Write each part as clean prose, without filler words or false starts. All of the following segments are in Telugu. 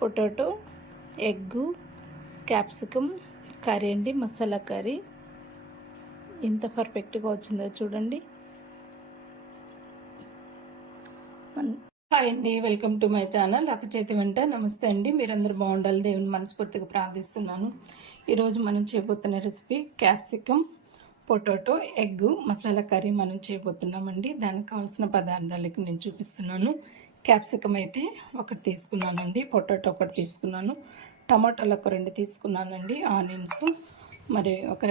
పొటాటో, ఎగ్గు, క్యాప్సికమ్ కర్రీ అండి. మసాలా కర్రీ ఎంత పర్ఫెక్ట్గా వచ్చిందో చూడండి. హాయ్ అండి, వెల్కమ్ టు మై ఛానల్ అక్క చేతి వంట. నమస్తే అండి, మీరందరూ బాగుండాలి దేవుని మనస్ఫూర్తిగా ప్రార్థిస్తున్నాను. ఈరోజు మనం చేయబోతున్న recipe capsicum, potato, egg masala curry మనం చేయబోతున్నామండి. దానికి కావాల్సిన పదార్థాలకు నేను చూపిస్తున్నాను. క్యాప్సికమ్ అయితే ఒకటి తీసుకున్నానండి, పొటాటో ఒకటి తీసుకున్నాను, టమాటాలు ఒక 2 తీసుకున్నానండి, ఆనియన్స్ మరి ఒక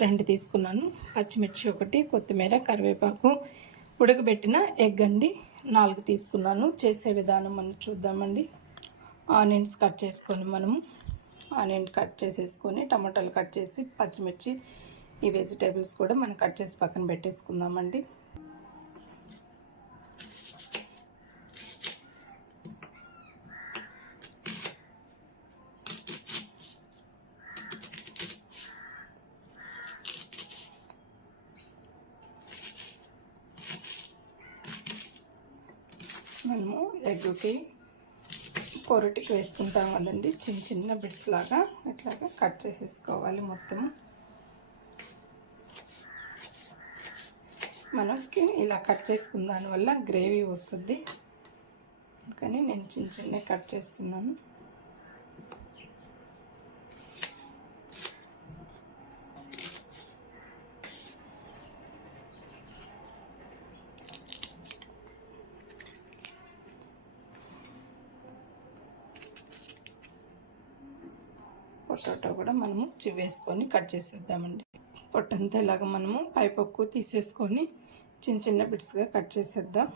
2 తీసుకున్నాను, పచ్చిమిర్చి ఒకటి, కొత్తిమీర, కరివేపాకు, ఉడకబెట్టిన ఎగ్ అండి 4 తీసుకున్నాను. చేసే విధానం మనం చూద్దామండి. ఆనియన్స్ కట్ చేసుకొని ఆనియన్ కట్ చేసేసుకొని, టమాటాలు కట్ చేసి, పచ్చిమిర్చి, ఈ వెజిటేబుల్స్ కూడా మనం కట్ చేసి పక్కన పెట్టేసుకుందామండి. మనము ఎగ్గుకి కొరటికి వేసుకుంటాం కదండి, చిన్న చిన్న బిట్స్ లాగా ఇట్లాగా కట్ చేసేసుకోవాలి. మొత్తం మనకి ఇలా కట్ చేసుకున్న దానివల్ల గ్రేవీ వస్తుంది, కానీ నేను చిన్న చిన్న కట్ చేస్తున్నాను. పొటాటో కూడా మనము చివేసుకొని కట్ చేసేద్దామండి. పొట్టంతా ఇలాగ మనము పైపొక్కు తీసేసుకొని చిన్న చిన్న బిట్స్గా కట్ చేసేద్దాం.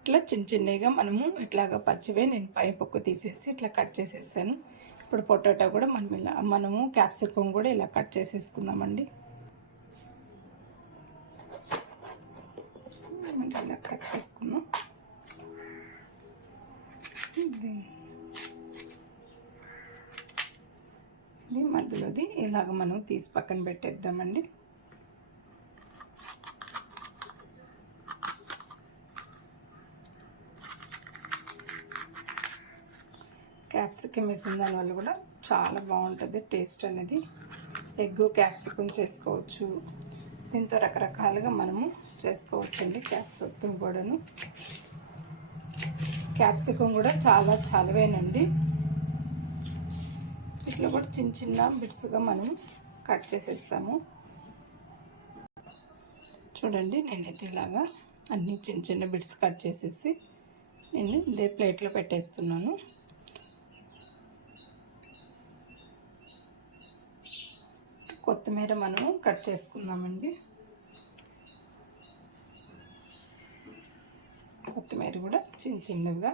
ఇట్లా చిన్న చిన్నగా మనము ఇట్లాగా పచ్చివే నేను పైపొక్కు తీసేసి ఇట్లా కట్ చేసేసాను. ఇప్పుడు పొటాటో కూడా మనము క్యాప్సికమ్ కూడా ఇలా కట్ చేసేసుకుందామండి. ఇలా కట్ చేసుకున్నాం. ఇది మధ్యలోది ఇలాగ మనం తీసి పక్కన పెట్టేద్దామండి. క్యాప్సికమ్ వేసిన దానివల్ల కూడా చాలా బాగుంటుంది టేస్ట్ అనేది. ఎగ్ క్యాప్సికమ్ చేసుకోవచ్చు, దీంతో రకరకాలుగా మనము చేసుకోవచ్చండి. క్యాప్సికమ్ కూడాను, క్యాప్సికమ్ కూడా చాలా చలవేనండి. ఇట్లా కూడా చిన్న చిన్న బిట్స్గా మనం కట్ చేసేస్తాము. చూడండి, నేనైతే ఇలాగా అన్ని చిన్న చిన్న బిట్స్ కట్ చేసేసి నేను ఇదే ప్లేట్లో పెట్టేస్తున్నాను. కొత్తిమీర మనము కట్ చేసుకుందామండి. కొత్తిమీర కూడా చిన్న చిన్నగా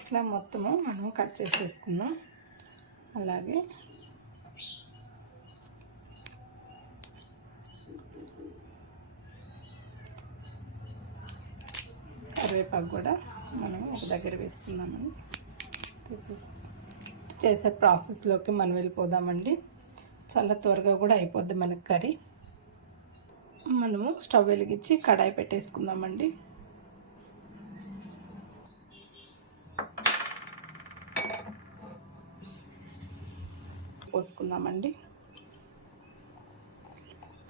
ఇట్లా మొత్తము మనం కట్ చేసేసుకుందాం. అలాగే కరివేపాకు కూడా మనం ఒక దగ్గర వేసుకుందామని చేసే ప్రాసెస్లోకి మనం వెళ్ళిపోదామండి. చాలా త్వరగా కూడా అయిపోద్ది మనకి కర్రీ. మనము స్టవ్ వెలిగించి కడాయి పెట్టేసుకుందామండి. పోసుకుందామండి.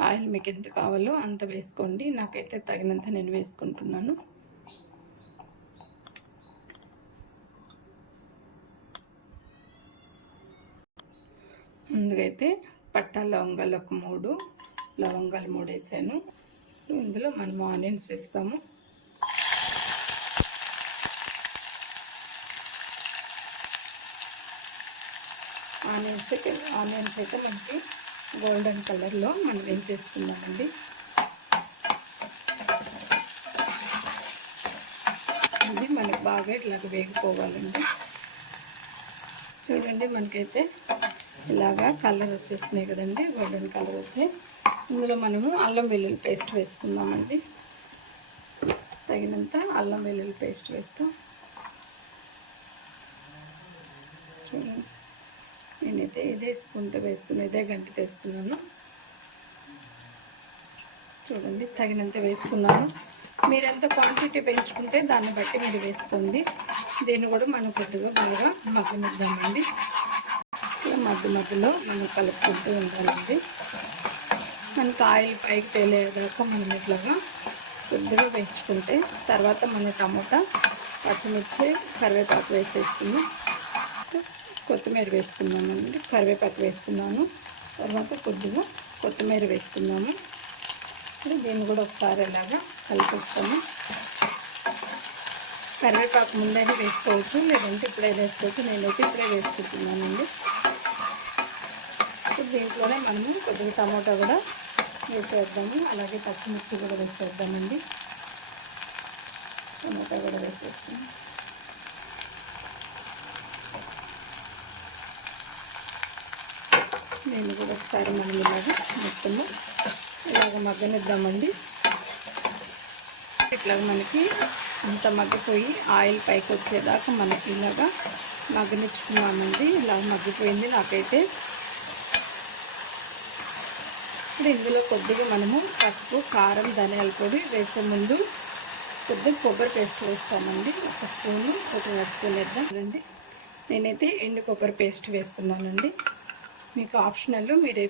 ఆయిల్ మీకు ఎంత కావాలో అంత వేసుకోండి, నాకైతే తగినంత నేను వేసుకుంటున్నాను. ముందుగైతే పట్టా లవంగాలు ఒక 3 లవంగాలు 3 వేసాను. ఇందులో మనం ఆనియన్స్ వేస్తాము. ఆనియన్స్ అయితే మనకి గోల్డెన్ కలర్లో మనం వేయించేసుకుందామండి. ఇది మనకి బాగా ఇట్లాగ వేగిపోవాలండి. చూడండి, మనకైతే ఇలాగా కలర్ వచ్చేసినాయి కదండి, గోల్డెన్ కలర్ వచ్చాయి. ఇందులో మనము అల్లం వెల్లుల్లి పేస్ట్ వేసుకుందామండి. తగినంత అల్లం వెల్లుల్లి పేస్ట్ వేస్తాం. చూడండి, నేనైతే ఇదే స్పూన్తో వేస్తున్నాను, ఇదే గంటితో వేస్తున్నాను. చూడండి, తగినంత వేసుకున్నాను. మీరు ఎంత క్వాంటిటీ పెంచుకుంటే దాన్ని బట్టి మీరు వేసుకోండి. దీన్ని కూడా మనం కొద్దిగా బాగా మగ్గనిద్దామండి. ఇలా మధ్యలో మనం కలుపుకుంటూ ఉండాలండి. మనకి ఆయిల్ పైకి తేలేదాకా మనం ఇట్లాగా కొద్దిగా పెంచుకుంటే తర్వాత మనం టమోటా, పచ్చిమిర్చి, కరివేపాకు వేసేసుకుని కొత్తిమీర వేసుకున్నామండి. కరివేపాకు వేస్తున్నాను, తర్వాత కొద్దిగా కొత్తిమీర వేసుకున్నాము. ఇప్పుడు దీన్ని కూడా ఒకసారి ఇలాగా కలిపిస్తాము. కరివేపాకు ముందైనా వేసుకోవచ్చు, లేదంటే ఇప్పుడే వేసుకోవచ్చు. నేనైతే ఇప్పుడే వేసుకుంటున్నానండి. ఇప్పుడు దీంట్లోనే మనము కొద్దిగా టమాటా కూడా వేసేద్దాము, అలాగే పచ్చిమిర్చి కూడా వేసేద్దామండి. టమాటా కూడా వేసేస్తాము. నేను కూడా ఒకసారి మనం మొత్తము ఇలాగ మగ్గనిద్దామండి. ఇట్లాగ మనకి అంత మగ్గిపోయి ఆయిల్ పైకి వచ్చేదాకా మనకి ఇలాగా మగ్గనిచ్చుకున్నామండి. ఇలా మగ్గిపోయింది నాకైతే. ఇప్పుడు ఇందులో కొద్దిగా మనము పసుపు, కారం, ధనియాల పొడి వేసే ముందు కొద్దిగా కొబ్బరి పేస్ట్ వేస్తామండి. ఒక స్పూను, ఒక స్పూన్ వేద్దామండి. నేనైతే ఎండు కొబ్బరి పేస్ట్ వేస్తున్నానండి. మీకు ఆప్షనల్, మీరు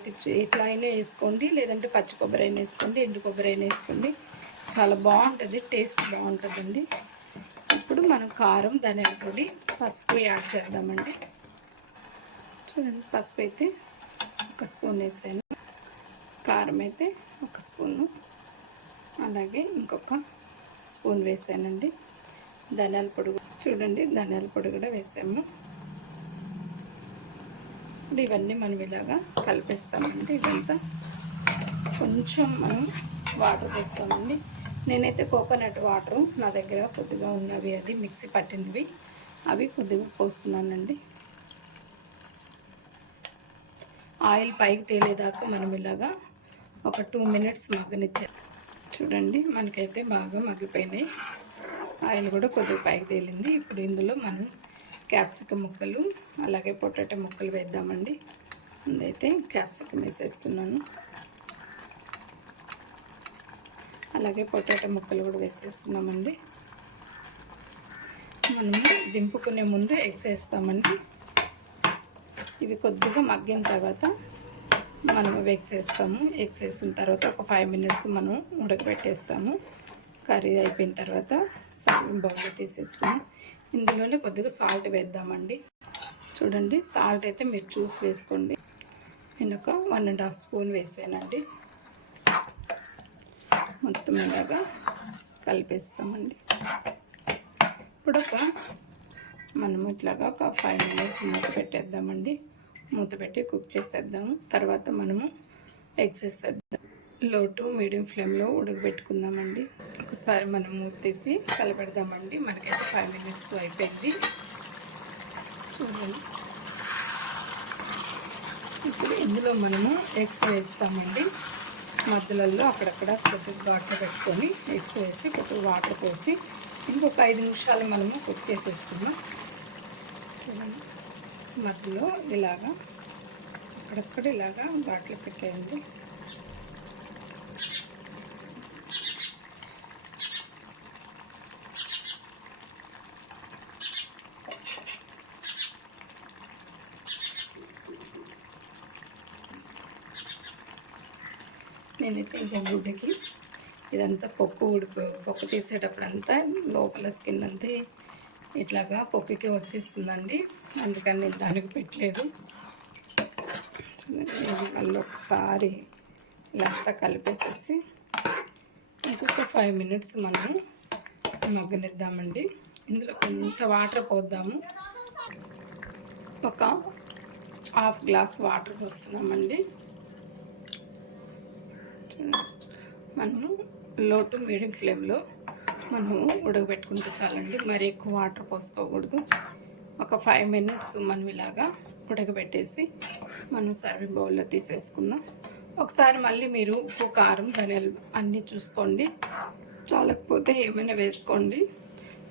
ఇట్లా అయినా వేసుకోండి, లేదంటే పచ్చి కొబ్బరి అయినా వేసుకోండి, ఎండు కొబ్బరి అయినా వేసుకోండి. చాలా బాగుంటుంది, టేస్ట్ బాగుంటుందండి. ఇప్పుడు మనం కారం, ధనియాల పొడి, పసుపు యాడ్ చేద్దామండి. చూడండి, పసుపు అయితే ఒక స్పూన్ వేసాను, కారం అయితే ఒక స్పూను, అలాగే ఇంకొక స్పూన్ వేసానండి. ధనియాల పొడి చూడండి, ధనియాల పొడి కూడా వేసాము. ఇప్పుడు ఇవన్నీ మనం ఇలాగా కలిపేస్తామండి. ఇదంతా కొంచెం మనం వాటర్ పోస్తామండి. నేనైతే కోకోనట్ వాటరు నా దగ్గర కొద్దిగా ఉన్నవి, అది మిక్సీ పట్టినవి, అవి కొద్దిగా పోస్తున్నానండి. ఆయిల్ పైకి తేలేదాకా మనం ఇలాగా ఒక 2 మినిట్స్ మగ్గనిచ్చే. చూడండి, మనకైతే బాగా మగ్గిపోయినాయి, ఆయిల్ కూడా కొద్దిగా పైకి తేలింది. ఇప్పుడు ఇందులో మనం క్యాప్సికం ముక్కలు, అలాగే పొటాటో ముక్కలు వేద్దామండి. అందుకైతే క్యాప్సికం వేసేస్తున్నాను, అలాగే పొటాటో ముక్కలు కూడా వేసేస్తున్నామండి. మనము దింపుకునే ముందు ఎగ్స్ వేస్తామండి. ఇవి కొద్దిగా మగ్గిన తర్వాత మనం ఎగ్స్ వేస్తాము. ఎగ్స్ వేసిన తర్వాత ఒక 5 మినిట్స్ మనం ఉడకబెట్టేస్తాము. కర్రీ అయిపోయిన తర్వాత సర్వింగ్ బౌల్లో తీసేసుకుని ఇందులోనే కొద్దిగా సాల్ట్ వేద్దామండి. చూడండి, సాల్ట్ అయితే మీరు చూసి వేసుకోండి. నేను ఒక 1.5 స్పూన్ వేసానండి. మొత్తం ఇలాగా కలిపేస్తామండి. ఇప్పుడు మనం ఇట్లాగా ఒక 5 మినిట్స్ మూత పెట్టేద్దామండి. మూత పెట్టి కుక్ చేసేద్దాము. తర్వాత మనము ఎగ్స్ వేసేద్దాం. లో టు మీడియం ఫ్లేమ్లో ఉడకబెట్టుకుందామండి. ఒకసారి మనం మూత తీసి కలపెడదామండి. మనకైతే 5 మినిట్స్ అయిపోయింది. చూడండి, ఇప్పుడు ఇందులో మనము ఎగ్స్ వేస్తామండి. మధ్యలో అక్కడక్కడ కొద్దిగా ఘాట్లు పెట్టుకొని ఎగ్స్ వేసి కొద్దిగా వాటర్ పోసి ఇంకొక 5 నిమిషాలు మనము కుక్ చేసేసుకుందాం. చూడండి, మధ్యలో ఇలాగా అక్కడక్కడ ఇలాగా ఘాట్లు పెట్టేయండి. నేనైతే ఇంకో గుడ్డకి ఇదంతా పప్పు తీసేటప్పుడు అంతా లోపల స్కిన్ అంతా ఇట్లాగా పప్పుకి వచ్చేస్తుందండి. అందుకని నేను దానికి పెట్టలేదు. మళ్ళీ ఒకసారి ఇలా అంతా కలిపేసేసి ఇంకొక 5 మినిట్స్ మనం మగ్గనిద్దామండి. ఇందులో కొంత వాటర్ పోద్దాము. ఒక హాఫ్ గ్లాస్ వాటర్ పోస్తున్నామండి. మనము లో టు మీడియం ఫ్లేమ్లో మనము ఉడకబెట్టుకుంటే చాలండి. మరి ఎక్కువ వాటర్ పోసుకోకూడదు. ఒక 5 మినిట్స్ మనం ఇలాగా ఉడకబెట్టేసి మనం సర్వింగ్ బౌల్లో తీసేసుకుందాం. ఒకసారి మళ్ళీ మీరు ఉప్పు, కారం, ధనియాలు అన్నీ చూసుకోండి. చాలకపోతే ఏమైనా వేసుకోండి.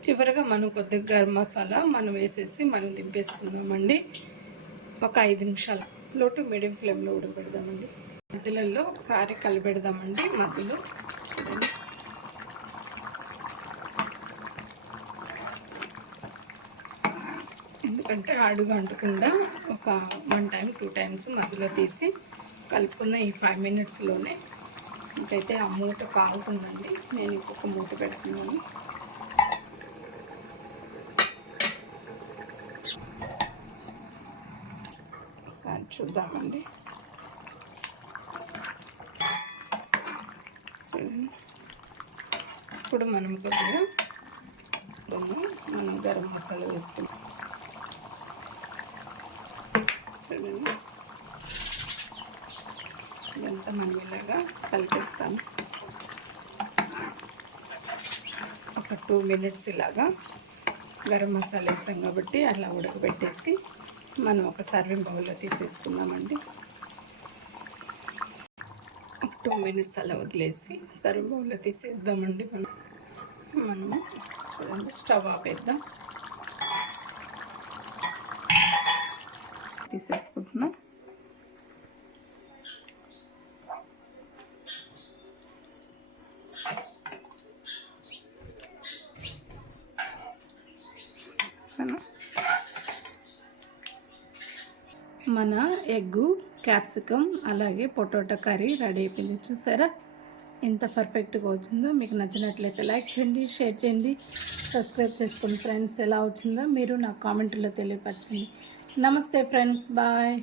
చివరిగా మనం కొద్దిగా గరం మసాలా మనం వేసేసి మనం దింపేసుకుందామండి. ఒక 5 నిమిషాలు లో టు మీడియం ఫ్లేమ్లో ఉడకబెడదామండి. మధ్యలో ఒకసారి కలిపెడదామండి. మధ్యలో చూడండి, ఎందుకంటే అడుగు అంటకుండా ఒక 1 టైం 2 టైమ్స్ మధ్యలో తీసి కలుపుకున్న ఈ 5 మినిట్స్లోనే. ఇంకైతే ఆ మూత కాలుతుందండి. నేను ఇంకొక మూత పెడుతున్నాను. ఒకసారి చూద్దామండి. ఇప్పుడు మనం కొద్దిగా మనం గరం మసాలా వేసుకుంటాం. చూడండి, ఇదంతా మనం ఇలాగా కలిపేస్తాము. ఒక 2 మినిట్స్ ఇలాగా గరం మసాలా వేస్తాం కాబట్టి అలా ఉడకబెట్టేసి మనం ఒక సర్వింగ్ బౌల్లో తీసేసుకుందామండి. 2 మినిట్స్ అలా వదిలేసి సర్వింగ్ బౌల్లో తీసేద్దామండి. మనము చూడండి, స్టవ్ ఆపేద్దాం. తీసేసుకుంటున్నాం. మన ఎగ్గు, క్యాప్సికమ్ అలాగే పొటాటో కర్రీ రెడీ అయిపోయింది. చూసారా ఎంత పర్ఫెక్ట్గా వచ్చిందో. మీకు నచ్చినట్లయితే లైక్ చేయండి, షేర్ చేయండి, సబ్స్క్రైబ్ చేసుకోండి ఫ్రెండ్స్. ఎలా వచ్చిందో మీరు నాకు కామెంట్లో తెలియపరచండి. నమస్తే ఫ్రెండ్స్, బాయ్.